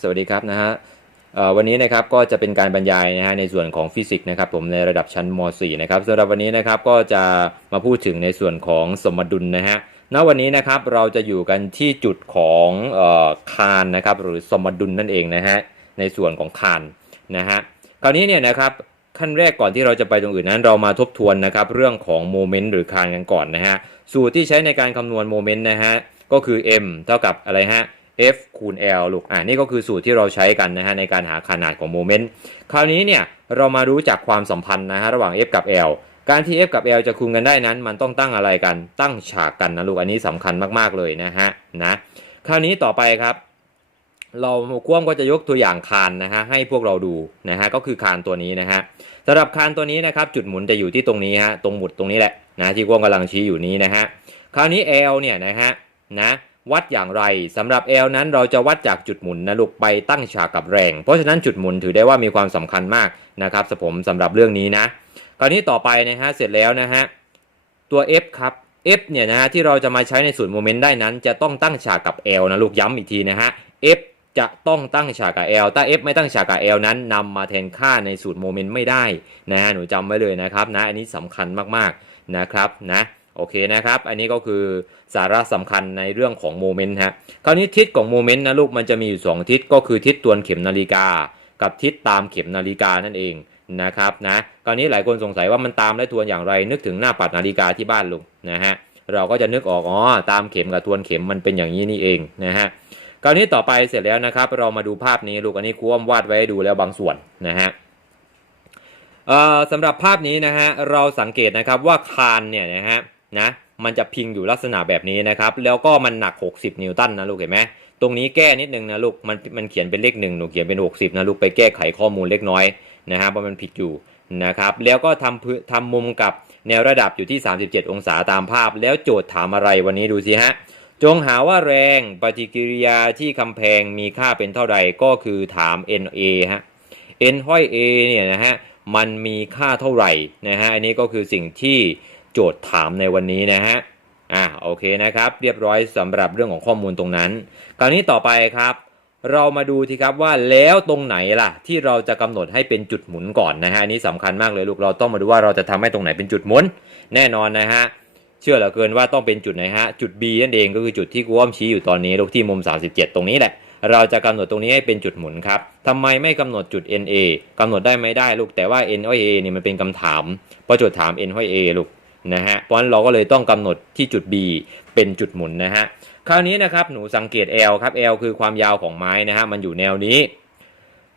สวัสดีครับนะฮะวันนี้นะครับก็จะเป็นการบรรยายนะฮะในส่วนของฟิสิกส์นะครับผมในระดับชั้นม .4 นะครับสำหรับวันนี้นะครับก็จะมาพูดถึงในส่วนของสมดุลนะฮะณวันนี้นะครับเราจะอยู่กันที่จุดของออคานนะครับหรือสมดุลนั่นเองนะฮะในส่วนของคานนะฮะคราวนี้เนี่ยนะครับขั้นแรกก่อนที่เราจะไปตรงอื่นนั้น เรามาทบทวนนะครับเรื่องของโมเมนต์หรือคานกันก่อนนะฮะสูตรที่ใช้ในการคำนวณโมเมนต์นะฮะก็คือ m เท่ากับอะไรฮะ f คูณ l ลูก อ่านี่ก็คือสูตรที่เราใช้กันนะฮะในการหาขนาดของโมเมนต์ คราวนี้เนี่ยเรามารู้จักความสัมพันธ์นะฮะระหว่าง f กับ l การที่ f กับ l จะคูณกันได้นั้น มันต้องตั้งอะไรกัน ตั้งฉากกันนะลูก อันนี้สำคัญมากๆเลยนะฮะนะ คราวนี้ต่อไปครับ เราคว่ำก็จะยกตัวอย่างคานนะฮะให้พวกเราดูนะฮะก็คือคานตัวนี้นะฮะสำหรับคานตัวนี้นะครับจุดหมุนจะอยู่ที่ตรงนี้ฮะตรงหมุดตรงนี้แหละนะที่กว้างกำลังชี้อยู่นี้นะฮะคราวนี้ L เนี่ยนะฮะนะ วัดอย่างไรสำหรับ L นั้นเราจะวัดจากจุดหมุนนะลูกไปตั้งฉากกับแรง เพราะฉะนั้นจุดหมุนถือได้ว่ามีความสำคัญมากนะครับสผมสำหรับเรื่องนี้นะ คราวนี้ต่อไปนะฮะเสร็จแล้วนะฮะตัว F ครับ F เนี่ยนะฮะที่เราจะมาใช้ในสูตรโมเมนต์ได้นั้น จะต้องตั้งฉากกับ L นะลูกย้ำอีกทีนะฮะ F จะต้องตั้งฉากกับ L ถ้า F ไม่ตั้งฉากกับ L นั้นนำมาแทนค่าในสูตรโมเมนต์ไม่ได้นะฮะหนูจำไว้เลยนะครับนะอันนี้สำคัญมากๆนะครับนะ โอเคนะครับ อันนี้ก็คือสาระสำคัญในเรื่องของโมเมนต์ฮะ คราวนี้ทิศของโมเมนต์นะลูกมันจะมีอยู่ 2 ทิศก็คือทิศตวนเข็มนาฬิกา กับทิศตามเข็มนาฬิกานั่นเองนะครับนะคราวนี้หลายคนสงสัยว่ามันตามและทวนอย่างไร นึกถึงหน้าปัดนาฬิกาที่บ้านลูกนะฮะเราก็จะนึกออกอ๋อตามเข็มกับทวนเข็มมันเป็นอย่างนี้นี่เองนะฮะคราวนี้ต่อไปเสร็จแล้วนะครับ เรามาดูภาพนี้ลูกอันนี้ครูอ้อมวาดไว้ให้ดูแล้วบางส่วนนะฮะสำหรับภาพนี้นะฮะเราสังเกตนะครับว่าคานเนี่ยนะฮะ นะมันจะพิงอยู่ลักษณะแบบนี้นะครับ แล้วก็มันหนัก 60 นิวตันนะลูกเห็นไหมตรงนี้แก้นิดนึงนะลูกมันมันเขียนเป็นเลขหนึ่งหนูเขียนเป็น 60 นะลูกไปแก้ไขข้อมูลเล็กน้อยนะฮะเพราะมันผิดอยู่นะครับ แล้วก็ทำพื้นทำมุมกับแนวระดับอยู่ที่ 37 องศาตามภาพ แล้วโจทย์ถามอะไรวันนี้ดูสิฮะจงหาว่าแรงปฏิกิริยาที่กำแพงมีค่าเป็นเท่าใดก็คือถาม NA ฮะ N ห้อย A เนี่ยนะฮะมันมีค่าเท่าไหร่นะฮะอันนี้ก็คือสิ่งที่ โจทย์ถามในวันนี้นะฮะอ่าโอเคนะครับ เรียบร้อยสำหรับเรื่องของข้อมูลตรงนั้น คราวนี้ต่อไปครับ เรามาดูทีครับว่าแล้วตรงไหนล่ะ ที่เราจะกำหนดให้เป็นจุดหมุนก่อนนะฮะนี้สำคัญมากเลยลูกเราต้องมาดูว่าเราจะทำให้ตรงไหนเป็นจุดหมุน แน่นอนนะฮะเชื่อเหลือเกินว่าต้องเป็นจุดไหนฮะจุด B นั่นเองก็คือจุดที่กูอ้อมชี้อยู่ตอนนี้ลูกที่มุม 37 ตรงนี้แหละเราจะกำหนดตรงนี้ให้เป็นจุดหมุนครับทำไมไม่กำหนดจุด NA กำหนดได้ไม่ได้ลูกแต่ว่า N ห้อย A นี่มันเป็นคำถามพราะโจทย์ถาม N ห้อย A ลูก นะฮะเพราะฉะนั้นเราก็เลยต้องกำหนดที่จุด B เป็นจุดหมุนนะฮะคราวนี้นะครับหนูสังเกต L ครับ L คือความยาวของไม้นะฮะมันอยู่แนวนี้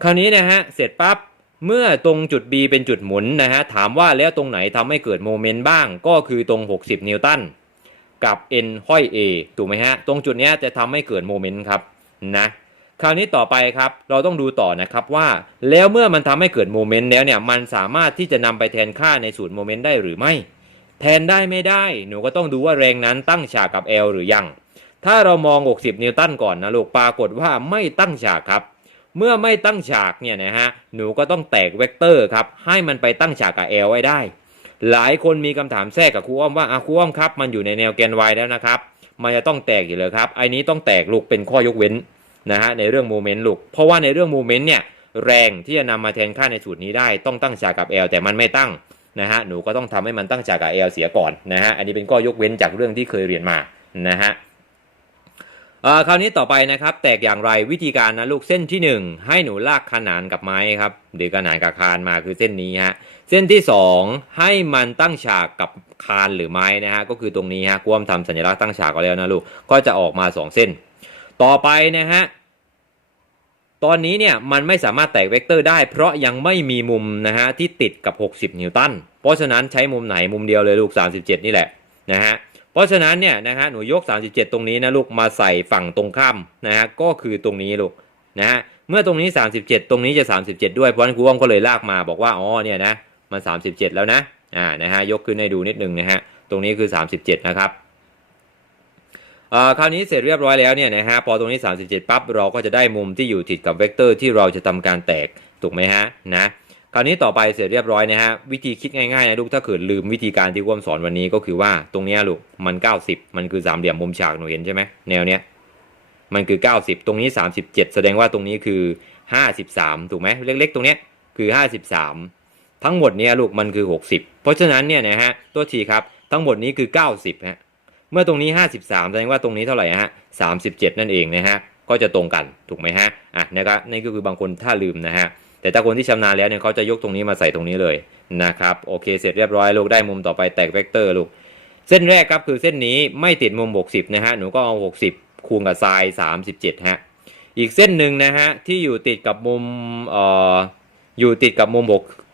คราวนี้นะฮะเสร็จปั๊บเมื่อตรงจุด B เป็นจุดหมุนนะฮะถามว่าแล้วตรงไหนทำให้เกิดโมเมนต์บ้าง ก็คือตรง 60 นิวตันกับ n ห้อย a ถูกไหมฮะตรงจุดนี้จะทำให้เกิดโมเมนต์ครับนะคราวนี้ต่อไปครับเราต้องดูต่อนะครับว่า แล้วเมื่อมันทำให้เกิดโมเมนต์แล้วเนี่ยมันสามารถที่จะนำไปแทนค่าในสูตรโมเมนต์ได้หรือไม่ แทนได้ไม่ได้ หนูก็ต้องดูว่าแรงนั้นตั้งฉากกับ L หรือยัง ถ้าเรามอง 60 นิวตันก่อนนะลูกปรากฏว่าไม่ตั้งฉากครับ เมื่อไม่ตั้งฉากเนี่ยนะฮะ หนูก็ต้องแตกเวกเตอร์ครับ ให้มันไปตั้งฉากกับ L ไว้ได้ หลายคนมีคำถามแทรกกับครูอ้อมว่าอาครูอ้อมครับ มันอยู่ในแนวแกน y แล้วนะครับ มันจะต้องแตกอยู่เลยครับ ไอ้นี้ต้องแตกลูกเป็นข้อยกเว้นนะฮะในเรื่องโมเมนต์ลูก เพราะว่าในเรื่องโมเมนต์เนี่ยแรงที่จะนำมาแทนค่าในสูตรนี้ได้ ต้องตั้งฉากกับ L แต่มันไม่ตั้ง นะฮะหนูก็ต้องทำให้มันตั้งฉากกับ L เสียก่อนนะฮะอันนี้เป็นข้อยกเว้นจากเรื่องที่เคยเรียนมานะฮะเอ่อคราวนี้ต่อไปนะครับ แตกอย่างไรวิธีการนะลูกเส้นที่ 1 ให้หนูลากขนานกับไม้ครับหรือขนานกับคานมาคือเส้นนี้ฮะเส้นที่ 2 ให้มันตั้งฉากกับคานหรือไม้นะฮะก็คือตรงนี้ฮะกวมทำสัญลักษณ์ตั้งฉากก็แล้วนะลูกก็จะออกมา 2 เส้น ต่อไปนะฮะ ตอนนี้เนี่ยมันไม่สามารถแตกเวกเตอร์ได้ เพราะยังไม่มีมุมนะฮะที่ติดกับ 60 นิวตัน เพราะฉะนั้นใช้มุมไหนมุมเดียวเลยลูก 37 นี่แหละนะฮะ เพราะฉะนั้นเนี่ยนะฮะหนูยก 37 ตรงนี้นะลูกมาใส่ฝั่งตรงข้ามนะฮะก็คือตรงนี้ลูกนะฮะเมื่อตรงนี้ 37 ตรงนี้จะ 37 ด้วยเพราะฉะนั้นครูอ้อมก็เลยลากมาบอกว่าอ๋อเนี่ยนะมัน 37 แล้วนะอ่านะฮะยกขึ้นให้ดูนิดนึงนะฮะตรงนี้คือ 37 นะครับ คราวนี้เสร็จเรียบร้อยแล้วเนี่ยนะฮะพอตรงนี้ 37 ปั๊บเราก็จะได้มุมที่อยู่ติดกับเวกเตอร์ที่เราจะทำการแตกถูกไหมฮะนะคราวนี้ต่อไปเสร็จเรียบร้อยนะฮะวิธีคิดง่ายๆนะลูกถ้าเกิดลืมวิธีการที่ว่มสอนวันนี้ก็คือว่าตรงนี้ลูกมัน 90 มันคือสามเหลี่ยมมุมฉากหนูเห็นใช่ไหมแนวเนี้ยมันคือ 90 ตรงนี้ 37 แสดงว่าตรงนี้คือ 53 ถูกไหมเล็ก ๆ ตรงเนี้ยคือ 53 ทั้งหมดเนี่ยลูกมันคือ 60 เพราะฉะนั้นเนี่ยนะฮะตัวทีครับทั้งหมดนี้คือ 90ฮะ เมื่อตรงนี้ 53แสดงว่าตรงนี้เท่าไหร่ฮะ37 นั่นเองนะฮะก็จะตรงกันถูกไหมฮะอะนะครับนี่ก็คือบางคนถ้าลืมนะฮะแต่ถ้าคนที่ชำนาญแล้วเนี่ยเขาจะยกตรงนี้มาใส่ตรงนี้เลยนะครับโอเคเสร็จเรียบร้อยลูกได้มุมต่อไปแตกเวกเตอร์ลูกเส้นแรกครับคือเส้นนี้ไม่ติดมุม 60นะฮะหนูก็เอา 60 คูณกับไซน์37ฮะอีกเส้นหนึ่งนะฮะที่อยู่ติดกับมุมเอ่ออยู่ติดกับมุม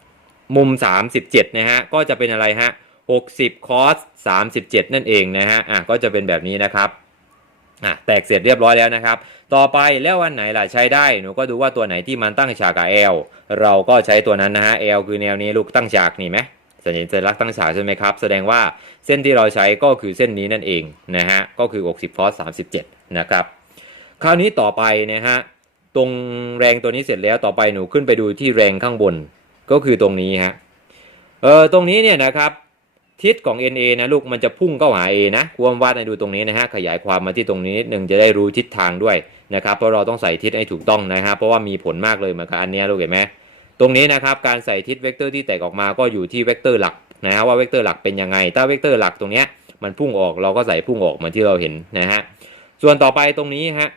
6มุม 37นะฮะก็จะเป็นอะไรฮะ 60 คอส 37 นั่นเองนะฮะ อะ ก็จะเป็นแบบนี้นะครับ อะ แตกเสร็จเรียบร้อยแล้วนะครับ ต่อไปแล้ววันไหนล่ะใช้ได้ หนูก็ดูว่าตัวไหนที่มันตั้งฉากกับ L เราก็ใช้ตัวนั้นนะฮะ L คือแนวนี้ลูกตั้งฉากนี่ไหมสัญลักษณ์ตั้งฉากใช่ไหมครับ แสดงว่าเส้นที่เราใช้ก็คือเส้นนี้นั่นเองนะฮะ ก็คือ 60 คอส 37 นะครับ คราวนี้ต่อไปนะฮะ ตรงแรงตัวนี้เสร็จแล้ว ต่อไปหนูขึ้นไปดูที่แรงข้างบน ก็คือตรงนี้ฮะ เออตรงนี้เนี่ยนะครับ ทิศของ NA นะลูกมันจะพุ่งเข้าหา A นะความวาดให้ดูตรงนี้นะฮะขยายความมาที่ตรงนี้นิดนึงจะได้รู้ทิศทางด้วยนะครับเพราะเราต้องใส่ทิศให้ถูกต้องนะฮะเพราะว่ามีผลมากเลยเหมือนกับอันเนี้ยลูกเห็นไหมตรงนี้นะครับการใส่ทิศเวกเตอร์ที่แตกออกมาก็อยู่ที่เวกเตอร์หลักนะฮะว่าเวกเตอร์หลักเป็นยังไง ถ้าเวกเตอร์หลักตรงเนี้ยมันพุ่งออกเราก็ใส่พุ่งออกเหมือนที่เราเห็นนะฮะส่วนต่อไปตรงนี้ฮะ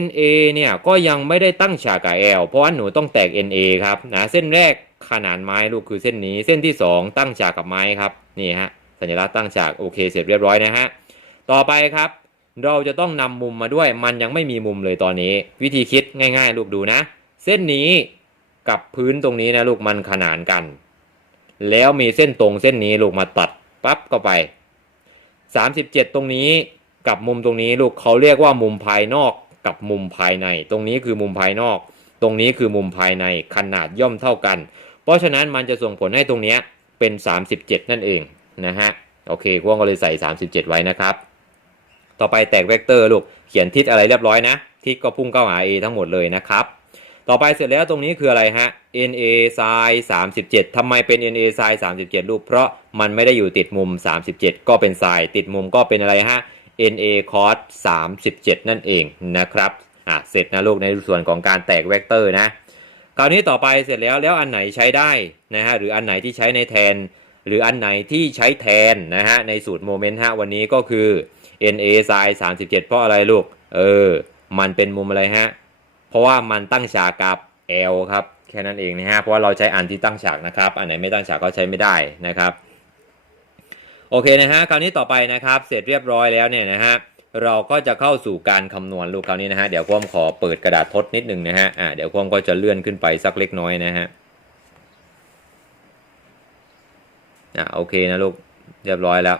NA เนี่ยก็ยังไม่ได้ตั้งฉากกับ L เพราะว่าหนูต้องแตก NA ครับนะเส้นแรกขนานไม้ลูกคือเส้นนี้เส้นที่ 2 ตั้งฉากกับไม้ครับนี่ฮะสัญลักษณ์ตั้งฉากโอเคเสร็จเรียบร้อยนะฮะต่อไปครับ เราจะต้องนำมุมมาด้วยมันยังไม่มีมุมเลยตอนนี้ วิธีคิดง่าย ๆ ลูกดูนะ เส้นนี้กับพื้นตรงนี้นะลูกมันขนานกัน แล้วมีเส้นตรงเส้นนี้ลูกมาตัดปั๊บเข้าไป 37 ตรงนี้กับมุมตรงนี้ลูกเขาเรียกว่ามุมภายนอก กับมุมภายใน ตรงนี้คือมุมภายนอก ตรงนี้คือมุมภายในขนาดย่อมเท่ากัน เพราะฉะนั้นมันจะส่งผลให้ตรงนี้เป็น 37 นั่นเองนะฮะโอเคกว้างก็เลยใส่ 37 ไว้นะครับ ต่อไปแตกเวกเตอร์ลูกเขียนทิศอะไรเรียบร้อยนะทิศก็พุ่งเข้าหา A ทั้งหมดเลยนะครับต่อไปเสร็จแล้วตรงนี้คืออะไรฮะ NA sin 37ทำไมเป็น NA sin 37ลูกเพราะมันไม่ได้อยู่ติดมุม 37 ก็เป็น sin ติดมุมก็เป็นอะไรฮะ NA cos 37 นั่นเองนะครับอะเสร็จนะลูกในส่วนของการแตกเวกเตอร์นะ คราวนี้ต่อไปเสร็จแล้วแล้วอันไหนใช้ได้นะฮะหรืออันไหนที่ใช้ในแทน หรืออันไหนที่ใช้แทนนะฮะในสูตรโมเมนต์ฮะวันนี้ก็คือ NA sin 37 เพราะอะไรลูก เออ มันเป็นมุมอะไรฮะ เพราะว่ามันตั้งฉากกับ L ครับ แค่นั้นเองนะฮะ เพราะว่าเราใช้อันที่ตั้งฉากนะครับ อันไหนไม่ตั้งฉากก็ใช้ไม่ได้นะครับ โอเคนะฮะคราวนี้ต่อไปนะครับ เสร็จเรียบร้อยแล้วเนี่ยนะฮะเราก็จะเข้าสู่การคำนวณลูกคราวนี้นะฮะเดี๋ยวความขอเปิดกระดาษทดนิดหนึ่งนะฮะอ่าเดี๋ยวความก็จะเลื่อนขึ้นไปสักเล็กน้อยนะฮะอ่าโอเคนะลูกเรียบร้อยแล้ว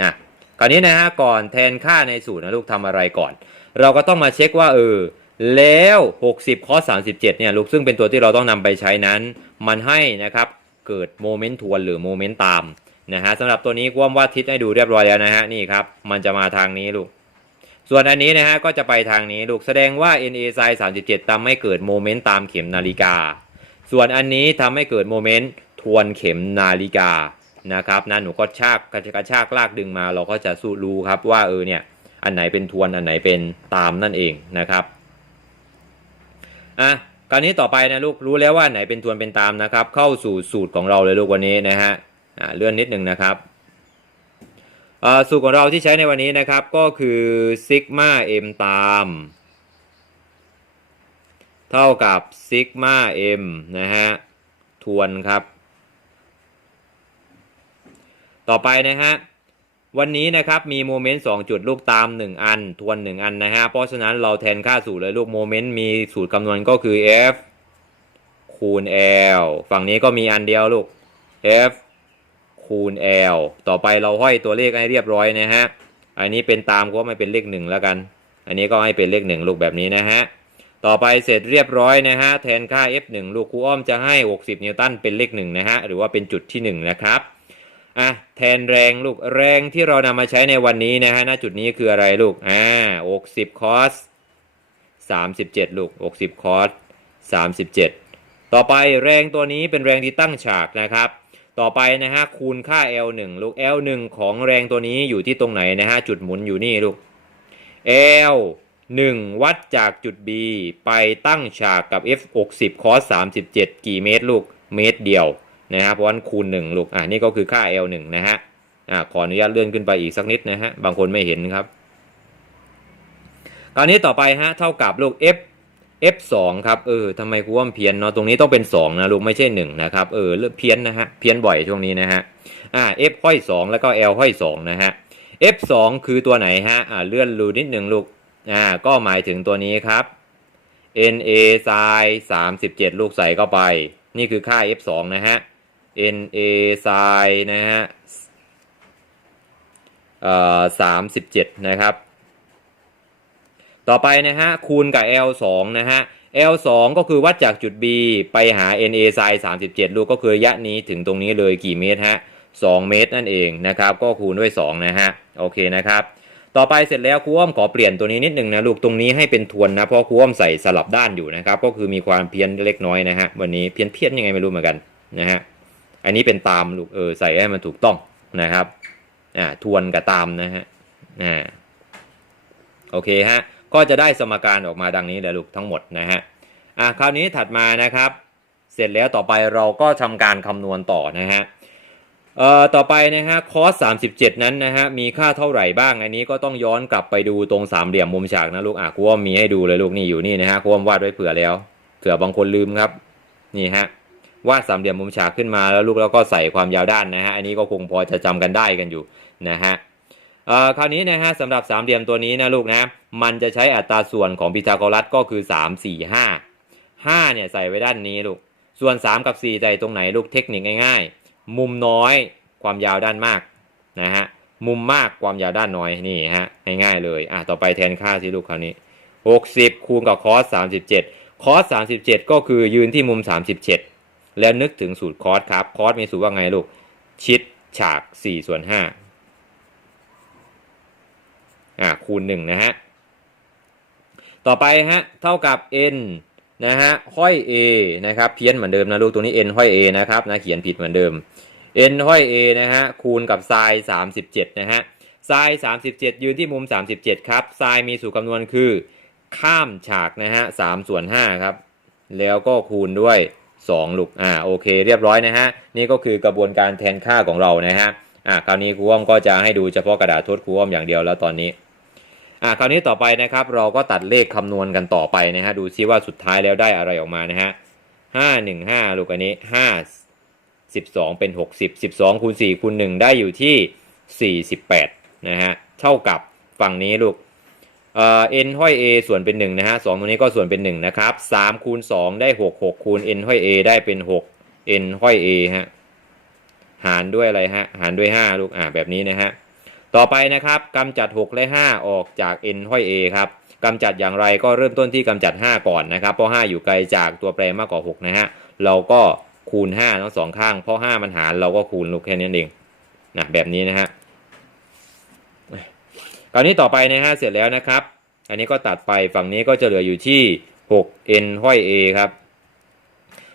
อะคราวนี้นะฮะก่อนแทนค่าในสูตรนะลูกทำอะไรก่อน เราก็ต้องมาเช็คว่าเออแล้ว 60คอส37เนี่ยลูกซึ่งเป็นตัวที่เราต้องนำไปใช้นั้น มันให้นะครับ เกิดโมเมนต์ทวนหรือโมเมนต์ตามนะฮะสำหรับตัวนี้ความวาดทิศให้ดูเรียบร้อยแล้วนะฮะนี่ครับมันจะมาทางนี้ลูก ส่วนอันนี้นะฮะก็จะไปทางนี้ลูกแสดงว่า NA sin 37ทำให้เกิดโมเมนต์ตามเข็มนาฬิกา ส่วนอันนี้ทำให้เกิดโมเมนต์ทวนเข็มนาฬิกานะครับนะหนูก็ชากกระชากลากดึงมา เราก็จะสู้รู้ครับว่าเออเนี่ยอันไหนเป็นทวนอันไหนเป็นตามนั่นเองนะครับอะ ราวนี้ต่อไปนะลูกรู้แล้วว่าไหนเป็นทวนเป็นตามนะครับ เข้าสู่สูตรของเราเลยลูกวันนี้นะฮะเลื่อนนิดหนึ่งนะครับสูตรของเราที่ใช้ในวันนี้นะครับก็คือซิกมาเอ็มตามเท่ากับซิกมาเอ็มนะฮะทวนครับ ต่อไปนะฮะ วันนี้นะครับมีโมเมนต์2จุดลูกตาม 1 อัน ทวน 1 อันนะฮะ เพราะฉะนั้นเราแทนค่าสูตรเลยลูกโมเมนต์มีสูตรคำนวณก็คือ f คูณ l ฝั่งนี้ก็มีอันเดียวลูก f คูณ l ต่อไปเราห้อยตัวเลขให้เรียบร้อยนะฮะ อันนี้เป็นตามก็ไม่เป็นเลขหนึ่งแล้วกัน อันนี้ก็ให้เป็นเลขหนึ่งลูกแบบนี้นะฮะ ต่อไปเสร็จเรียบร้อยนะฮะ แทนค่า f 1ลูกครูอ้อมจะให้ 60 นิวตันเป็นเลขหนึ่งนะฮะ หรือว่าเป็นจุดที่หนึ่งนะครับ อะแทนแรงลูกแรงที่เรานำมาใช้ในวันนี้นะฮะณจุดนี้คืออะไรลูกอ่า60คอส37 ลูก 60คอส37 ต่อไปแรงตัวนี้เป็นแรงที่ตั้งฉากนะครับ ต่อไปนะฮะคูณค่า L1 ลูก L1 ของแรงตัวนี้อยู่ที่ตรงไหนนะฮะจุดหมุนอยู่นี่ลูก L 1 วัดจากจุด B ไปตั้งฉากกับ F 60 cos 37 กี่เมตรลูก เมตรเดียว นะครับเพราะฉะนั้นคูณ1ลูกอ่านี่ก็คือค่า L 1 นะฮะอ่าขออนุญาตเลื่อนขึ้นไปอีกสักนิดนะฮะบางคนไม่เห็นครับคราวนี้ต่อไปฮะเท่ากับลูก F F 2 ครับเออทำไมครูว่ามันเพี้ยนเนาะตรงนี้ต้องเป็น2นะลูกไม่ใช่1นะครับเออเริ่มเพี้ยนนะฮะเพี้ยนบ่อยช่วงนี้นะฮะอ่า F ห้อย2แล้วก็ L ห้อย2นะฮะ F 2 คือตัวไหนฮะอ่าเลื่อนรูนิดหนึ่งลูกอ่าก็หมายถึงตัวนี้ครับ NA sin 37 ลูกใส่เข้าไป นี่คือค่า F 2 นะฮะ NA s i นะฮะเอ่อ37นะครับ ต่อไปนะฮะคูณกับ L 2นะฮะ L 2ก็คือวัดจากจุด B ไปหา NA sin 37 ลูกก็คือระยะนี้ถึงตรงนี้เลยกี่เมตรฮะ2เมตรนั่นเองนะครับ ก็คูณด้วย 2 นะฮะ โอเคนะครับ ต่อไปเสร็จแล้วครูอ้อมขอเปลี่ยนตัวนี้นิดหนึ่งนะลูกตรงนี้ให้เป็นทวนนะเพราะครูอ้อมใส่สลับด้านอยู่นะครับ ก็คือมีความเพี้ยนเล็กน้อยนะฮะวันนี้เพี้ยนเพี้ยนยังไงไม่รู้เหมือนกันนะฮะ อันนี้เป็นตามลูกเออใส่ให้มันถูกต้องนะครับอ่าทวนกับตามนะฮะอ่าโอเคฮะก็จะได้สมการออกมาดังนี้แหละลูกทั้งหมดนะฮะอะคราวนี้ถัดมานะครับ เสร็จแล้วต่อไปเราก็ทำการคำนวณต่อนะฮะเอ่อต่อไปนะฮะคอส37 นั้นนะฮะมีค่าเท่าไหร่บ้าง อันนี้ก็ต้องย้อนกลับไปดูตรงสามเหลี่ยมมุมฉากนะลูกอะกูว่ามีให้ดูเลยลูกนี่อยู่นี่นะฮะกูว่าวาดไว้เผื่อแล้วเผื่อบางคนลืมครับนี่ฮะ วาดสามเหลี่ยมมุมฉากขึ้นมาแล้วลูกแล้วก็ใส่ความยาวด้านนะฮะอันนี้ก็คงพอจะจำกันได้กันอยู่นะฮะคราวนี้นะฮะสำหรับสามเหลี่ยมตัวนี้นะลูกนะมันจะใช้อัตราส่วนของพีทาโกรัสก็คือ 3 4 5 5เนี่ยใส่ไว้ด้านนี้ลูกส่วน 3 กับ 4 ใส่ตรงไหนลูกเทคนิคง่าย ๆ มุมน้อยความยาวด้านมากนะฮะมุมมากความยาวด้านน้อยนี่ฮะง่ายๆเลยอะต่อไปแทนค่าสิลูกคราวนี้ 60 คูณกับคอส37 คอส37 ก็คือยืนที่มุม 37 แล้วนึกถึงสูตรคอสครับ คอสมีสูตรว่าไงลูก ชิดฉาก4ส่วน5อ่าคูณหนึ่งนะฮะ ต่อไปฮะ เท่ากับ n นะฮะ ห้อย a นะครับ เพี้ยนเหมือนเดิมนะลูก ตัวนี้ n ห้อย a นะครับนะ เขียนผิดเหมือนเดิม n ห้อย a นะฮะ คูณกับ sin 37 นะฮะ sin 37 ยืนที่มุม 37 ครับ sin มีสูตรคำนวณคือ ข้ามฉากนะฮะ3ส่วน5ครับ แล้วก็คูณด้วย 2 ลูก อ่า โอเค เรียบร้อยนะฮะ นี่ก็คือกระบวนการแทนค่าของเรานะฮะ อ่า คราวนี้ครูอ้อมก็จะให้ดูเฉพาะกระดาษทดครูอ้อมอย่างเดียวแล้วตอนนี้ อ่า คราวนี้ต่อไปนะครับ เราก็ตัดเลขคำนวณกันต่อไปนะฮะ ดูซิว่าสุดท้ายแล้วได้อะไรออกมานะฮะห้าหนึ่งห้าลูกอันนี้ห้าสิบสองเป็นหกสิบสิบสองคูณสี่คูณหนึ่งได้อยู่ที่สี่สิบแปดนะฮะ เท่ากับฝั่งนี้ลูก เอ่อ n ห้อย a ส่วนเป็นหนึ่งนะฮะสองตรงนี้ก็ส่วนเป็นหนึ่งนะครับสามคูณสองได้หกหกคูณ n ห้อย a ได้เป็นหก n ห้อย a ฮะหารด้วยอะไรฮะหารด้วยห้าลูกอ่าแบบนี้นะฮะต่อไปนะครับกำจัด 6 และ 5 ออกจาก n ห้อย a ครับกำจัดอย่างไรก็เริ่มต้นที่กำจัด 5 ก่อนนะครับเพราะ 5 อยู่ไกลจากตัวแปรมากกว่า 6 นะฮะเราก็คูณ 5 ทั้งสองข้าง เพราะ 5 มันหารเราก็คูณลูกแค่นี้เองนะแบบนี้นะฮะ คราวนี้ต่อไปนะฮะเสร็จแล้วนะครับ อันนี้ก็ตัดไปฝั่งนี้ก็จะเหลืออยู่ที่ 6 n ห้อย a ครับ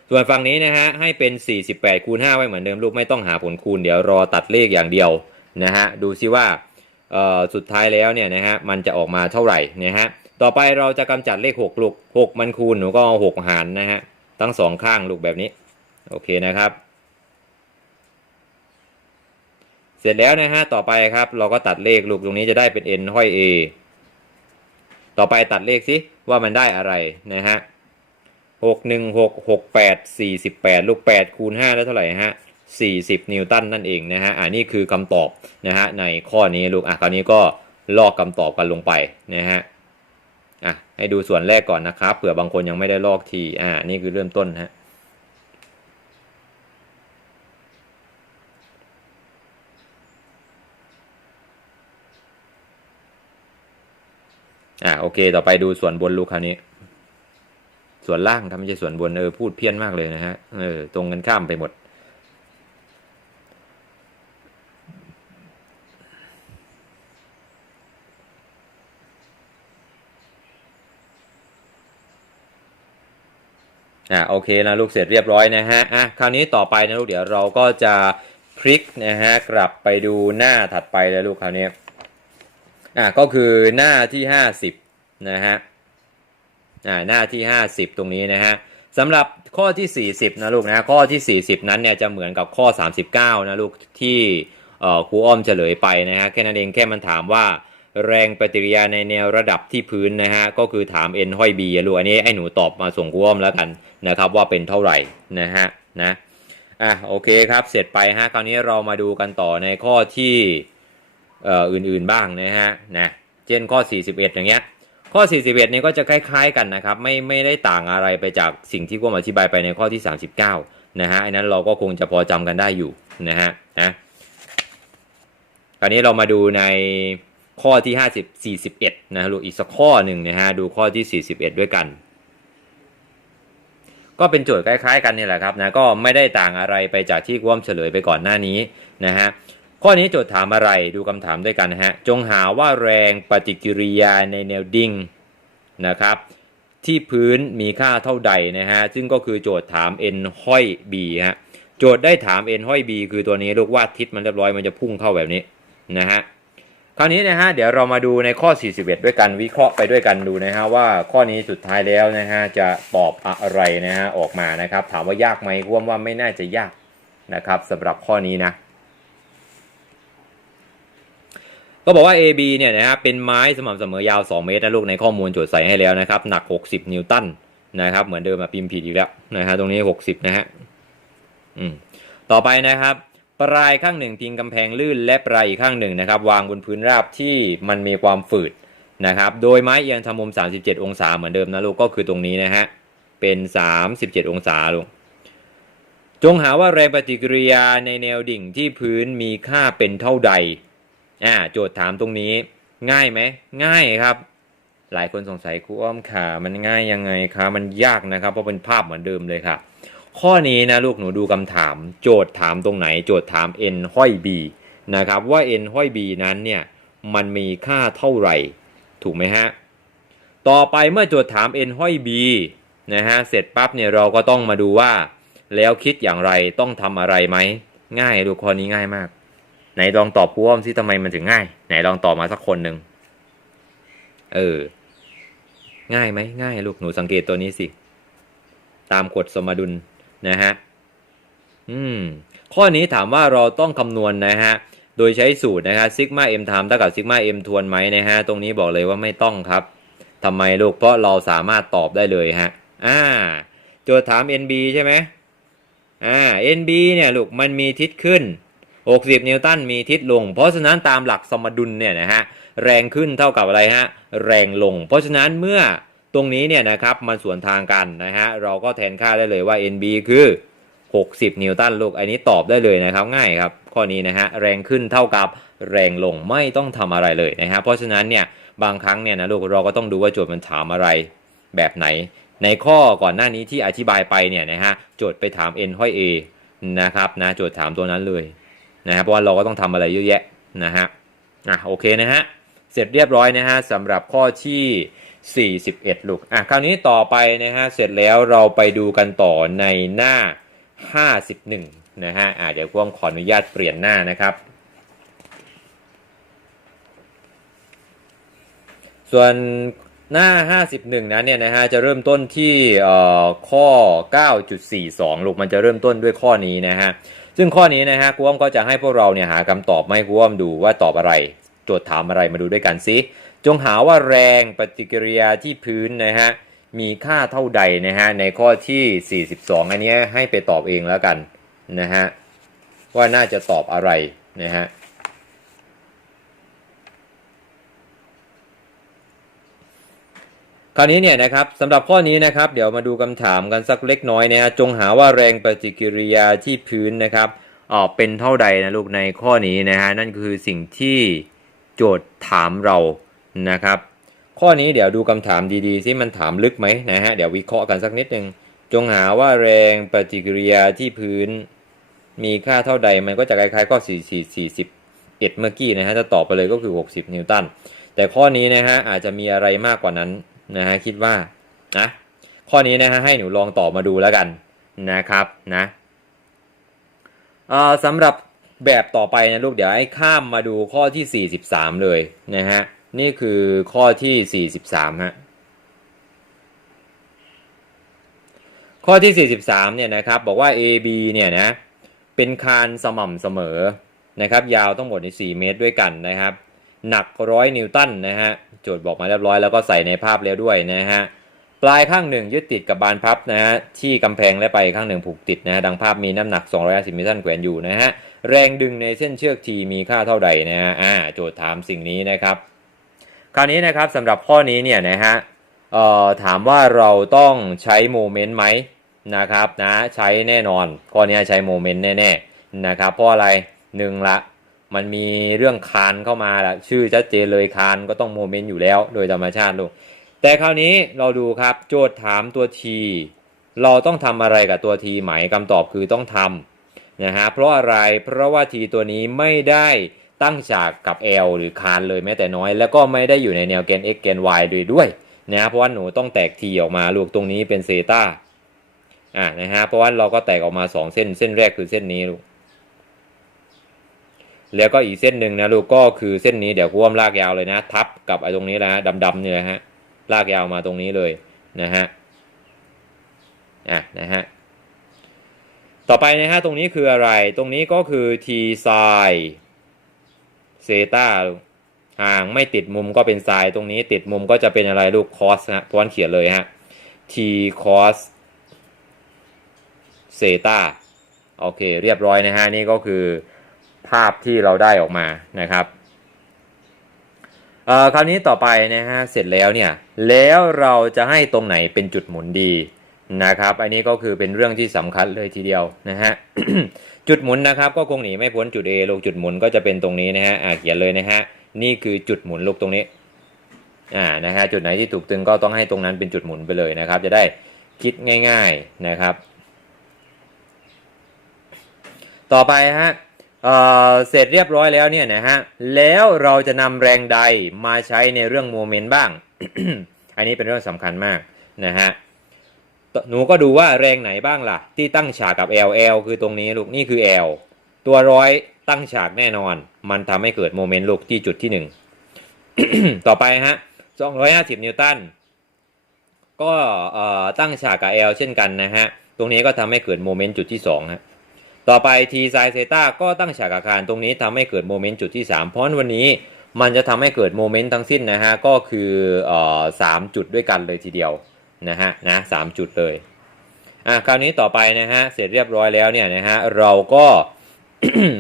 ส่วนฝั่งนี้นะฮะให้เป็น 48คูณ5ไว้เหมือนเดิมลูกไม่ต้องหาผลคูณ เดี๋ยวรอตัดเลขอย่างเดียวนะฮะดูซิว่าสุดท้ายแล้วเนี่ยนะฮะมันจะออกมาเท่าไหร่นะฮะต่อไปเราจะกำจัดเลข6ลูก6มันคูณหนูก็เอา6หารนะฮะทั้งสองข้างลูกแบบนี้โอเคนะครับ เสร็จแล้วนะฮะต่อไปครับ เราก็ตัดเลขลูกตรงนี้จะได้เป็น n ห้อย a ต่อไปตัดเลขสิว่ามันได้อะไรนะฮะหกหนึ่งหกหกแปดสี่สิบแปดลูกแปดคูณห้าได้เท่าไหร่ฮะ40นิวตันนั่นเองนะฮะอ่านี่คือคำตอบนะฮะในข้อนี้ลูกอะคราวนี้ก็ลอกคำตอบกันลงไปนะฮะอะให้ดูส่วนแรกก่อนนะครับเผื่อบางคนยังไม่ได้ลอกทีอ่านี่คือเริ่มต้นฮะ อ่าโอเค ต่อไปดูส่วนบนลูกคราวนี้ ส่วนล่างครับไม่ใช่ส่วนบนเออพูดเพี้ยนมากเลยนะฮะเออตรงกันข้ามไปหมด อ่าโอเคนะลูกเสร็จเรียบร้อยนะฮะอะคราวนี้ต่อไปนะลูกเดี๋ยวเราก็จะพลิกนะฮะกลับไปดูหน้าถัดไปเลยลูกคราวนี้ อะก็คือหน้าที่ 50นะฮะอ่าหน้าที่ 50 ตรงนี้นะฮะสำหรับข้อที่ 40 นะลูกนะข้อที่ 40 นั้นเนี่ยจะเหมือนกับข้อ 39 นะลูกที่เอ่อครูอ้อมเฉลยไปนะฮะแค่นั้นเองแค่มันถามว่าแรงปฏิกิริยาในแนวระดับที่พื้นนะฮะก็คือถาม n ห้อย b ลูกอันนี้ให้หนูตอบมาส่งครูอ้อมแล้วกันนะครับว่าเป็นเท่าไหร่นะฮะนะอะโอเคครับเสร็จไปฮะคราวนี้เรามาดูกันต่อในข้อที่ อื่นๆบ้างนะฮะนะเช่นข้อ 41 อย่างเงี้ยข้อ 41นี้ก็จะคล้าย ๆ กันนะครับไม่ไม่ได้ต่างอะไรไปจากสิ่งที่ครูอ้อมอธิบายไปในข้อที่ 39 นะฮะอันนั้นเราก็คงจะพอจำกันได้อยู่นะฮะนะคราวนี้เรามาดูในข้อที่ 50 41 นะลูกอีกสักข้อหนึ่งนะฮะดูข้อที่ 41 ด้วยกัน ก็เป็นโจทย์คล้าย ๆ กันนี่แหละครับนะก็ไม่ได้ต่างอะไรไปจากที่ร่วมเฉลยไปก่อนหน้านี้นะฮะ ข้อนี้โจทย์ถามอะไรดูคำถามด้วยกันนะฮะ จงหาว่าแรงปฏิกิริยาในแนวดิ่งนะครับ ที่พื้นมีค่าเท่าใดนะฮะ ซึ่งก็คือโจทย์ถาม n ห้อย b ฮะ โจทย์ได้ถาม n ห้อย b คือตัวนี้ลูกวาดทิศมันเรียบร้อยมันจะพุ่งเข้าแบบนี้นะฮะคราวนี้นะฮะเดี๋ยวเรามาดูในข้อ 41 ด้วยกันวิเคราะห์ไปด้วยกันดูนะฮะว่าข้อนี้สุดท้ายแล้วนะฮะจะตอบอะไรนะฮะออกมานะครับ ถามว่ายากไหมร่วมว่าไม่น่าจะยากนะครับสำหรับข้อนี้นะ ก็บอกว่า AB เนี่ยนะฮะเป็นไม้สม่ำเสมอยาว 2 เมตรนะลูกในข้อมูลโจทย์ใส่ให้แล้วนะครับหนัก 60 นิวตันนะครับเหมือนเดิมอะพิมพ์ผิดอีกแล้วนะฮะตรงนี้ 60 นะฮะอืมต่อไปนะครับ ปลายข้างหนึ่งพิงกำแพงลื่นและปลายอีกข้างหนึ่งนะครับ วางบนพื้นราบที่มันมีความฝืดนะครับโดยไม้เอียงทำมุม 37 องศาเหมือนเดิมนะลูกก็คือตรงนี้นะฮะเป็น 37 องศาลูกจงหาว่าแรงปฏิกิริยาในแนวดิ่งที่พื้นมีค่าเป็นเท่าใด อ่าโจทย์ถามตรงนี้ ง่ายไหมง่ายครับ หลายคนสงสัยครูอ้อมขามันง่ายยังไงคะมันยากนะครับเพราะเป็นภาพเหมือนเดิมเลยค่ะ ข้อนี้นะลูกหนูดูคำถาม โจทย์ถามตรงไหน โจทย์ถาม n ห้อย b นะครับว่า n ห้อย b นั้นเนี่ยมันมีค่าเท่าไหร่ ถูกไหมฮะต่อไปเมื่อโจทย์ถาม n ห้อย b นะฮะเสร็จปั๊บเนี่ยเราก็ต้องมาดูว่า แล้วคิดอย่างไรต้องทำอะไรไหม ง่ายดูข้อนี้ง่ายมาก ไหนลองตอบผู้อ้อมสิทำไมมันถึงง่าย ไหนลองตอบมาสักคนหนึ่งเออ ง่ายไหมง่ายลูกหนูสังเกตตัวนี้สิ ตามกฎสมดุลนะฮะอืมข้อนี้ถามว่าเราต้องคำนวณนะฮะโดยใช้สูตรนะฮะซิกมาเอ็มไทม์เท่ากับซิกมาเอ็มทวนไหมนะฮะตรงนี้บอกเลยว่าไม่ต้องครับทำไมลูกเพราะเราสามารถตอบได้เลยฮะอ่าโจทย์ถาม NB ใช่ไหมอ่า NB เนี่ยลูกมันมีทิศขึ้น 60 นิวตันมีทิศลง เพราะฉะนั้นตามหลักสมดุลเนี่ยนะฮะแรงขึ้นเท่ากับอะไรฮะแรงลง เพราะฉะนั้นเมื่อตรงนี้เนี่ยนะครับมันสวนทางกันนะฮะเราก็แทนค่าได้เลยว่า NB คือ 60 นิวตันลูกอันนี้ตอบได้เลยนะครับง่ายครับข้อนี้นะฮะแรงขึ้นเท่ากับแรงลงไม่ต้องทำอะไรเลยนะฮะเพราะฉะนั้นเนี่ยบางครั้งเนี่ยนะลูกเราก็ต้องดูว่าโจทย์มันถามอะไรแบบไหน ในข้อก่อนหน้านี้ที่อธิบายไปเนี่ยนะฮะโจทย์ไปถาม n ห้อย a นะครับนะโจทย์ถามตัวนั้นเลย นะฮะเพราะว่าเราก็ต้องทำอะไรเยอะแยะนะฮะอะโอเคนะฮะเสร็จเรียบร้อยนะฮะสำหรับข้อที่ 41 ลูกอะคราวนี้ต่อไปนะฮะเสร็จแล้วเราไปดูกันต่อในหน้า 51 นะฮะอะเดี๋ยวพ่วงขออนุญาตเปลี่ยนหน้านะครับ ส่วนหน้า 51 นั้นเนี่ยนะฮะจะเริ่มต้นที่อ่อข้อ 9.42 ลูกมันจะเริ่มต้นด้วยข้อนี้นะฮะ ซึ่งข้อนี้นะฮะครูอ้อมก็จะให้พวกเราเนี่ยหาคำตอบมาให้ครูอ้อมดูว่าตอบอะไรโจทย์ถามอะไรมาดูด้วยกันสิจงหาว่าแรงปฏิกิริยาที่พื้นนะฮะมีค่าเท่าใดนะฮะในข้อที่ 42 อันนี้ให้ไปตอบเองแล้วกันนะฮะว่าน่าจะตอบอะไรนะฮะ ราวนี้เนี่ยนะครับสำหรับข้อนี้นะครับ เดี๋ยวมาดูคำถามกันสักเล็กน้อยนะฮะจงหาว่าแรงปฏิกิริยาที่พื้นนะครับออกเป็นเท่าใดนะลูกในข้อนี้นะฮะนั่นคือสิ่งที่โจทย์ถามเรานะครับ ข้อนี้เดี๋ยวดูคำถามดีๆซิมันถามลึกไหมนะฮะเดี๋ยววิเคราะห์กันสักนิดหนึ่งจงหาว่าแรงปฏิกิริยาที่พื้น มีค่าเท่าใดมันก็จะคล้ายๆข้อ4 4 41เมื่อกี้นะฮะจะตอบไปเลยก็คือ 60 นิวตันแต่ข้อนี้นะฮะอาจจะมีอะไรมากกว่านั้น นะฮะคิดว่านะข้อนี้นะฮะให้หนูลองตอบมาดูแล้วกันนะครับนะสำหรับแบบต่อไปนะลูกเดี๋ยวให้ข้ามมาดูข้อที่ 43 เลยนะฮะนี่คือข้อที่ 43ฮะข้อที่ 43เนี่ยนะครับบอกว่า AB เนี่ยนะเป็นคานสม่ำเสมอนะครับยาวทั้งหมดใน 4 เมตรด้วยกันนะครับ หนักร้อยนิวตันนะฮะโจทย์บอกมาเรียบร้อยแล้วก็ใส่ในภาพแล้วด้วยนะฮะปลายข้างหนึ่งยึดติดกับบานพับนะฮะที่กำแพงและไปข้างหนึ่งผูกติดนะฮะดังภาพมีน้ำหนัก 250นิวตันแขวนอยู่นะฮะแรงดึงในเส้นเชือกทีมีค่าเท่าใดนะฮะอ่าโจทย์ถามสิ่งนี้นะครับ คราวนี้นะครับสำหรับข้อนี้เนี่ยนะฮะเอ่อถามว่าเราต้องใช้โมเมนต์ไหมนะครับนะใช้แน่นอนข้อนี้ใช้โมเมนต์แน่ๆนะครับเพราะอะไรหนึ่งละ มันมีเรื่องคานเข้ามาละชื่อชัดเจนเลยคานก็ต้องโมเมนต์อยู่แล้วโดยธรรมชาติลูกแต่คราวนี้เราดูครับโจทย์ถามตัวทีเราต้องทำอะไรกับตัวทีไหมคำตอบคือต้องทำนะฮะเพราะอะไรเพราะว่าทีตัวนี้ไม่ได้ตั้งฉากกับ L หรือคานเลยแม้แต่น้อย แล้วก็ไม่ได้อยู่ในแนวแกน x แกน y ด้วยด้วยนะเพราะว่าหนูต้องแตกทีออกมาลูกตรงนี้เป็นเซตาอ่านะฮะเพราะว่าเราก็แตกออกมา 2 เส้นเส้นแรกคือเส้นนี้ลูก แล้วก็อีกเส้นหนึ่งนะลูกก็คือเส้นนี้เดี๋ยวครูอ้อมลากยาวเลยนะ ทับกับไอ้ตรงนี้นะฮะดำๆนี่ยนะฮะลากยาวมาตรงนี้เลยนะฮะอะนะฮะต่อไปนะฮะตรงนี้คืออะไรตรงนี้ก็คือ t ไซเซต้าห่างไม่ติดมุมก็เป็นไซตรงนี้ติดมุมก็จะเป็นอะไรลูกคอสฮะพวนเขียนเลยฮะ t cos เซต้าโอเค เรียบร้อยนะฮะนี่ก็คือ ภาพที่เราได้ออกมานะครับเอ่อคราวนี้ต่อไปนะฮะเสร็จแล้วเนี่ยแล้วเราจะให้ตรงไหนเป็นจุดหมุนดีนะครับ อันนี้ก็คือเป็นเรื่องที่สำคัญเลยทีเดียวนะฮะจุดหมุนนะครับ ก็คงหนีไม่พ้นจุด A ลูกจุดหมุนก็จะเป็นตรงนี้นะฮะเขียนเลยนะฮะนี่คือจุดหมุนลูกตรงนี้อ่านะฮะจุดไหนที่ถูกตึงก็ต้องให้ตรงนั้นเป็นจุดหมุนไปเลยนะครับ จะได้คิดง่าย ๆนะครับ ต่อไปฮะ เเสร็จเรียบร้อยแล้วเนี่ยนะฮะ แล้วเราจะนำแรงใดมาใช้ในเรื่องโมเมนต์บ้าง อันนี้เป็นเรื่องสำคัญมากนะฮะ หนูก็ดูว่าแรงไหนบ้างล่ะ ที่ตั้งฉากกับ L L คือตรงนี้ลูกนี่คือ L ตัวร้อยตั้งฉากแน่นอน มันทำให้เกิดโมเมนต์ลูกที่จุดที่หนึ่งต่อไปฮะ250นิวตัน ก็ตั้งฉากกับ L เช่นกันนะฮะ ตรงนี้ก็ทำให้เกิดโมเมนต์จุดที่2ฮะ ต่อไป t ไซเซตาก็ตั้งฉากอาคารตรงนี้ทำให้เกิดโมเมนต์จุดที่ 3 เพราะวันนี้มันจะทำให้เกิดโมเมนต์ทั้งสิ้นนะฮะ ก็คือเอ่อสามจุดด้วยกันเลยทีเดียวนะฮะนะสามจุดเลยอะคราวนี้ต่อไปนะฮะเสร็จเรียบร้อยแล้วเนี่ยนะฮะเราก็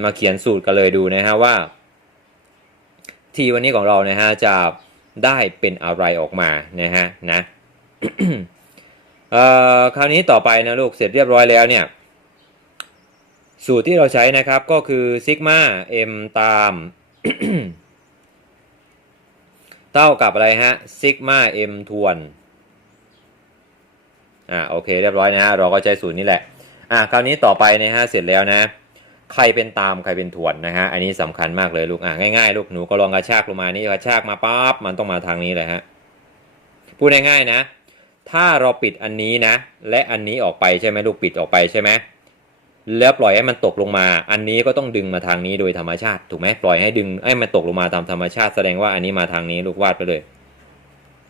มาเขียนสูตรกันเลยดูนะฮะว่าทีวันนี้ของเรานะฮะจะได้เป็นอะไรออกมานะฮะนะคราวนี้ต่อไปนะลูกเสร็จเรียบร้อยแล้วเนี่ย สูตรที่เราใช้นะครับก็คือซิกมา m ตามเท่ากับอะไรฮะซิกมา m ทวนอ่าโอเคเรียบร้อยนะฮะเราก็ใช้สูตรนี้แหละอ่าคราวนี้ต่อไปนะฮะเสร็จแล้วนะ ใครเป็นตามใครเป็นทวนนะฮะอันนี้สำคัญมากเลยลูกอ่าง่ายๆลูกหนูก็ลองกระชากลงมานี่กระชากมาปั๊บมันต้องมาทางนี้เลยฮะพูดง่ายๆนะ ถ้าเราปิดอันนี้นะ และอันนี้ออกไปใช่ไหมลูกปิดออกไปใช่ไหม แล้วปล่อยให้มันตกลงมา อันนี้ก็ต้องดึงมาทางนี้โดยธรรมชาติถูกไหมปล่อยให้ดึงให้มันตกลงมาตามธรรมชาติแสดงว่าอันนี้มาทางนี้ลูกวาดไปเลย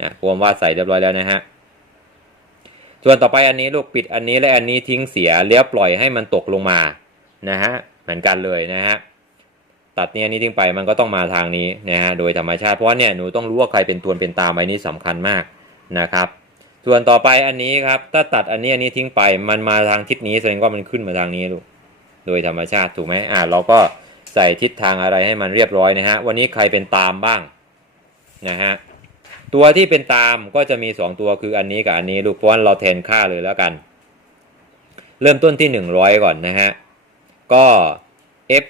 นะรวมวาดใส่เรียบร้อยแล้วนะฮะส่วนต่อไปอันนี้ลูกปิดอันนี้และอันนี้ทิ้งเสียแล้วปล่อยให้มันตกลงมานะฮะเหมือนกันเลยนะฮะตัดเนี้ยนี้ทิ้งไปมันก็ต้องมาทางนี้นะฮะโดยธรรมชาติเพราะว่าเนี่ยหนูต้องรู้ว่าใครเป็นตัวเป็นตามไอ้นี้สำคัญมากนะครับ ส่วนต่อไปอันนี้ครับ ถ้าตัดอันนี้อันนี้ทิ้งไป มันมาทางทิศนี้แสดงว่ามันขึ้นมาทางนี้ลูกโดยธรรมชาติถูกไหมอ่าเราก็ใส่ทิศทางอะไรให้มันเรียบร้อยนะฮะ วันนี้ใครเป็นตามบ้างนะฮะตัวที่เป็นตามก็จะมี 2 ตัวคืออันนี้กับอันนี้ลูกเพราะเราแทนค่าเลยแล้วกัน เริ่มต้นที่ 100 ก่อนนะฮะ ก็ f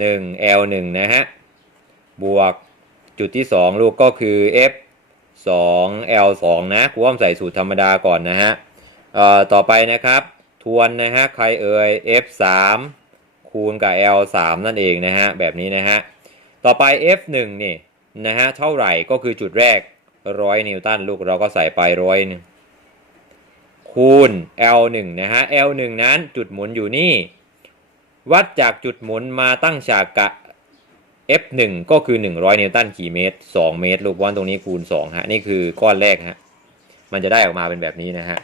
1 l 1นะฮะ บวกจุดที่ 2 ลูกก็คือ f 2 l 2นะครูอ้อมใส่สูตรธรรมดาก่อนนะฮะต่อไปนะครับ ทวนนะฮะใครเอ่ย f 3คูณกับ l 3นั่นเองนะฮะแบบนี้นะฮะต่อไป f 1นี่นะฮะเท่าไหร่ก็คือจุดแรกร้อยนิวตันลูกเราก็ใส่ไปร้อยนึงคูณ L1 นะฮะ L1 นั้นจุดหมุนอยู่นี่ วัดจากจุดหมุนมาตั้งฉากกะ F1 ก็คือ 100 นิวตันกี่เมตร 2 เมตร ลูกบอลตรงนี้คูณ2ฮะ นี่คือก้อนแรกฮะ มันจะได้ออกมาเป็นแบบนี้นะฮะ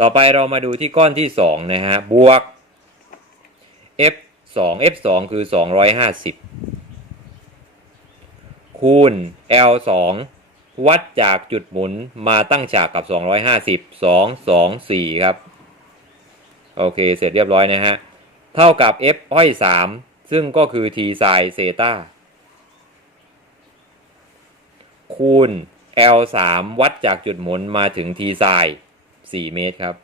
ต่อไปเรามาดูที่ก้อนที่ 2 นะฮะ บวก F2 F2 คือ 250 คูณ L2 วัดจากจุดหมุนมาตั้งฉากกับ 250 2 2 4 ครับ โอเค เสร็จเรียบร้อยนะฮะ เท่ากับ F ห้อย 3ซึ่งก็คือ T ไซเซตา คูณ L 3 วัดจากจุดหมุนมาถึง T ไซน์4เมตรครับ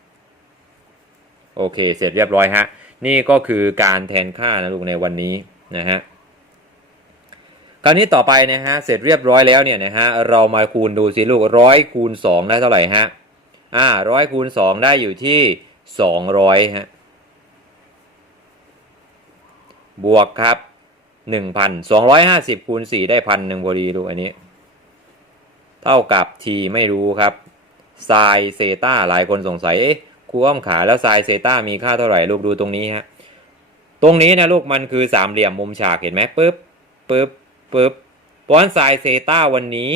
โอเค เสร็จเรียบร้อยฮะ นี่ก็คือการแทนค่านะลูกในวันนี้นะฮะคราวนี้ต่อไปนะฮะ เสร็จเรียบร้อยแล้วเนี่ยนะฮะ เรามาคูณดูสิลูกร้อยคูณสองได้เท่าไหร่ฮะ อ่าร้อยคูณสองได้อยู่ที่สองร้อยฮะ บวกครับหนึ่งพันสองร้อยห้าสิบคูณสี่ได้พันหนึ่งพอดีลูกอันนี้ เท่ากับ t ไม่รู้ครับไซเซต้าหลายคนสงสัยเอ๊ะครูอ้อมขาแล้วไซเซต้ามีค่าเท่าไหร่ลูกดูตรงนี้ฮะตรงนี้นะลูกมันคือสามเหลี่ยมมุมฉากเห็นไหมปึ๊บปึ๊บปึ๊บเพราะฉะนั้นไซเซต้าวันนี้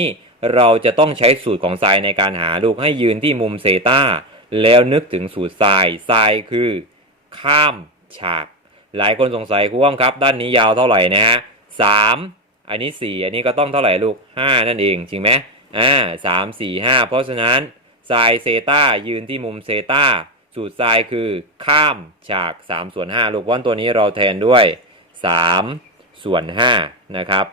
เราจะต้องใช้สูตรของไซในการหาลูกให้ยืนที่มุมเซต้าแล้วนึกถึงสูตรไซไซคือ ข้ามฉาก หลายคนสงสัยครูอ้อมครับ ด้านนี้ยาวเท่าไหร่นะฮะสามอันนี้สี่อันนี้ก็ต้องเท่าไหร่ลูกห้านั่นเองจริงไหม อ่าสามสี่ห้าเพราะฉะนั้นไซเซตายืนที่มุมเซตาสูตรไซคือข้ามฉาก 3 ส่วน5ลูกวันตัวนี้เราแทนด้วย 3 ส่วน5นะครับ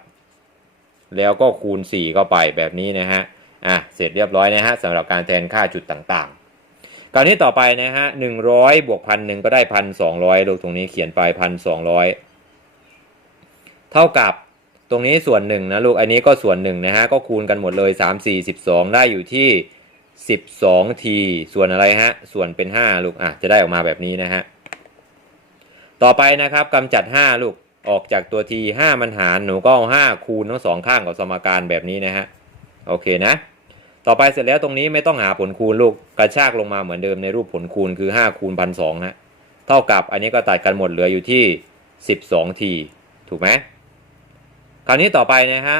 แล้วก็คูณ 4 เข้าไปแบบนี้นะฮะอะเสร็จเรียบร้อยนะฮะสำหรับการแทนค่าจุดต่างๆคราวนี้ต่อไปนะฮะ100บวกพันหนึ่งก็ได้พันสองร้อยลูกตรงนี้เขียนไปพันสองร้อยเท่ากับ ตรงนี้ส่วนหนึ่งนะลูก อันนี้ก็ส่วนหนึ่งนะฮะ ก็คูณกันหมดเลย 3 4 12 ได้อยู่ที่ 12ทีส่วนอะไรฮะ ส่วนเป็น 5 ลูก อะ จะได้ออกมาแบบนี้นะฮะ ต่อไปนะครับกำจัด 5 ลูก ออกจากตัวที5มันหาร หนูก็เอา 5 คูณทั้งสองข้างกับสมการแบบนี้นะฮะ โอเคนะ ต่อไปเสร็จแล้วตรงนี้ไม่ต้องหาผลคูณลูก กระชากลงมาเหมือนเดิมในรูปผลคูณคือ 5 คูณพันสองฮะ เท่ากับอันนี้ก็ตัดกันหมดเหลืออยู่ที่ 12ทีถูกไหม คราวนี้ต่อไปนะฮะ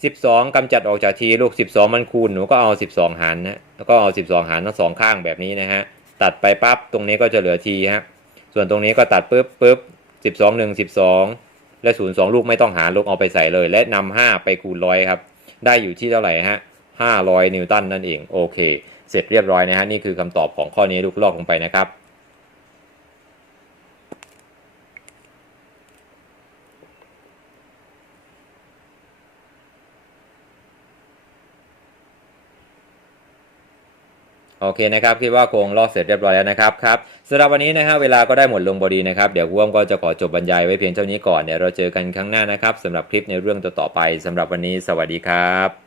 12กำจัดออกจากทีลูก12มันคูณหนูก็เอา12หารนะแล้วก็เอา12หารทั้งสองข้างแบบนี้นะฮะตัดไปปั๊บตรงนี้ก็จะเหลือทีฮะส่วนตรงนี้ก็ตัดปุ๊บปุ๊บ12 1 12และ0 2ลูกไม่ต้องหารลูกเอาไปใส่เลย และนำ5ไปคูณร้อยครับ ได้อยู่ที่เท่าไหร่ฮะ500นิวตันนั่นเองโอเค เสร็จเรียบร้อยนะฮะนี่คือคำตอบของข้อนี้ลูกลอกลงไปนะครับ โอเคนะครับคิดว่าคงลอกเสร็จเรียบร้อยแล้วนะครับครับสำหรับวันนี้นะฮะเวลาก็ได้หมดลงบอดีนะครับเดี๋ยวพ่วงก็จะขอจบบรรยายไว้เพียงเท่านี้ก่อนเดี๋ยวเราเจอกันครั้งหน้านะครับสำหรับคลิปในเรื่องต่อๆไปสำหรับวันนี้สวัสดีครับ